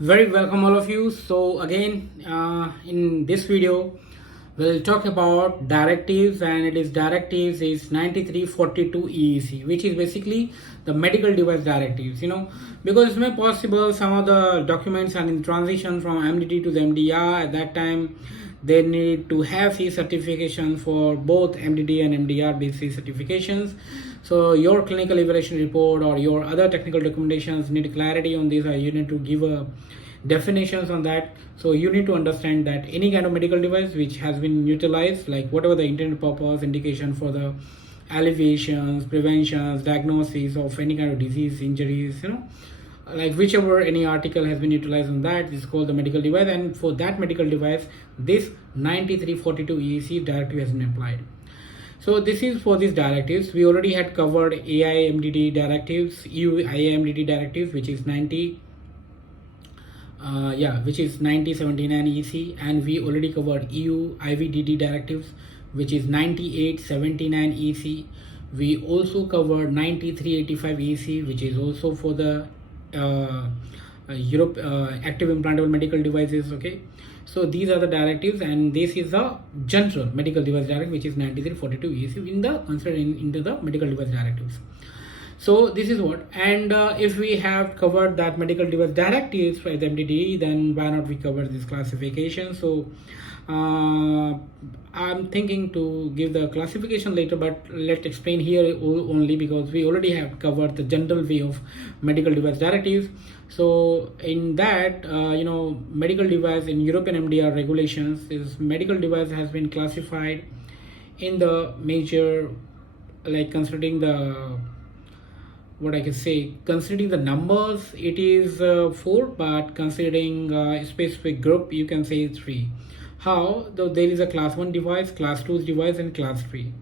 Very welcome all of you. So again, in this video, we'll talk about directives, and it is directives is 9342 EEC, which is basically the medical device directives. Because it's not possible some of the documents are in transition from MDD to the MDR. At that time, they need to have C certification for both MDD and MDR based certifications. So your clinical evaluation report or your other technical documentations need clarity on this, or you need to give a definitions on that. So you need to understand that any kind of medical device which has been utilized, like whatever the intended purpose, indication for the alleviations, preventions, diagnosis of any kind of disease, injuries, like whichever any article has been utilized on that is called the medical device. And for that medical device, this 9342 EEC directive has been applied. So this is for these directives. We already had covered AIMDD directives, EUIMDD directives, which is 9079 EC, and we already covered EU IVDD directives, which is 9879 EC. We also covered 9385 EC, which is also for the Europe active implantable medical devices. Okay, so these are the directives, and this is the general medical device directive, which is 9342 EC in the considered into the medical device directives. So this is what, and if we have covered that medical device directives for the MDD, then why not we cover this classification? So I'm thinking to give the classification later, but let's explain here only because we already have covered the general way of medical device directives. So in that, medical device in European MDR regulations, this medical device has been classified in the major, like considering the considering the numbers, it is 4, but considering a specific group, you can say 3. How? Though there is a class 1 device, class 2 device, and class 3.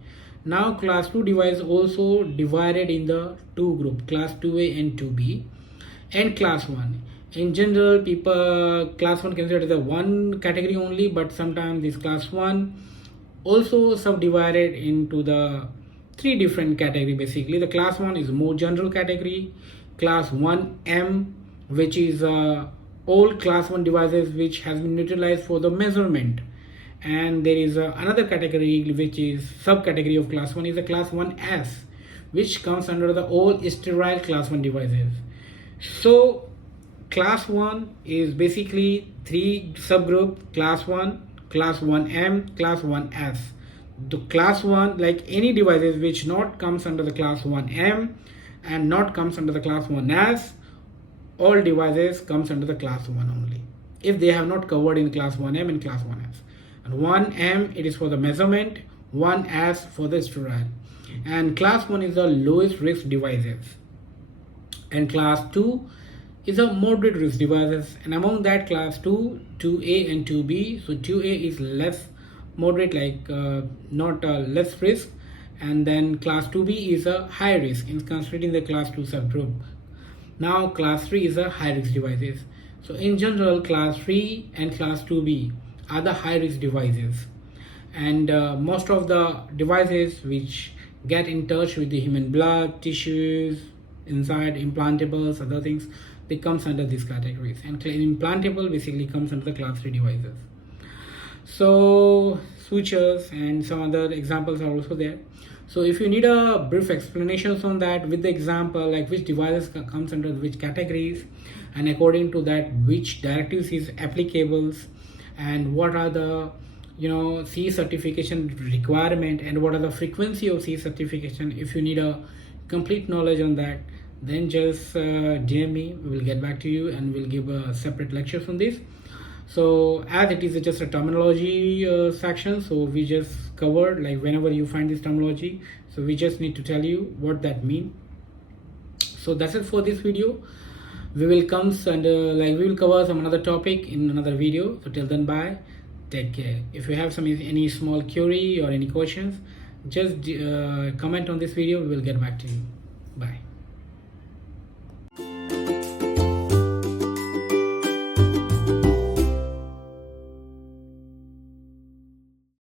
Now class 2 device also divided in the 2 group, class 2A and 2B, and class 1. In general, people class 1 considered the one category only, but sometimes this class 1 also subdivided into the 3 different category. Basically, the class 1 is more general category, class 1M, which is all class 1 devices which has been utilized for the measurement, and there is another category which is subcategory of class 1 is the class 1S, which comes under the all sterile class 1 devices. So class 1 is basically 3 subgroup: class 1, class 1M, class 1S. The class 1, like any devices which not comes under the class 1M and not comes under the class 1S, all devices comes under the class 1 only if they have not covered in class 1M and class 1S. And 1M, it is for the measurement, 1S for the sterile, and class 1 is the lowest risk devices, and class 2 is a moderate risk devices, and among that class 2, 2A and 2B. So 2A is less moderate, like not less risk, and then class 2B is a high risk in considering the class 2 subgroup. Now class 3 is a high risk devices. So in general, class 3 and class 2B are the high risk devices, and most of the devices which get in touch with the human blood, tissues inside, implantables, other things, they comes under these categories, and implantable basically comes under the class 3 devices. So sutures and some other examples are also there. So if you need a brief explanations on that with the example, like which devices comes under which categories, and according to that which directives is applicable, and what are the C certification requirement, and what are the frequency of C certification, if you need a complete knowledge on that, then just DM me. We will get back to you and we'll give a separate lectures on this. So as it is just a terminology section, so we just covered, like whenever you find this terminology, so we just need to tell you what that means. So that's it for this video. We will come and we will cover some another topic in another video. So till then, bye, take care. If you have any small query or any questions, just comment on this video. We will get back to you. Bye.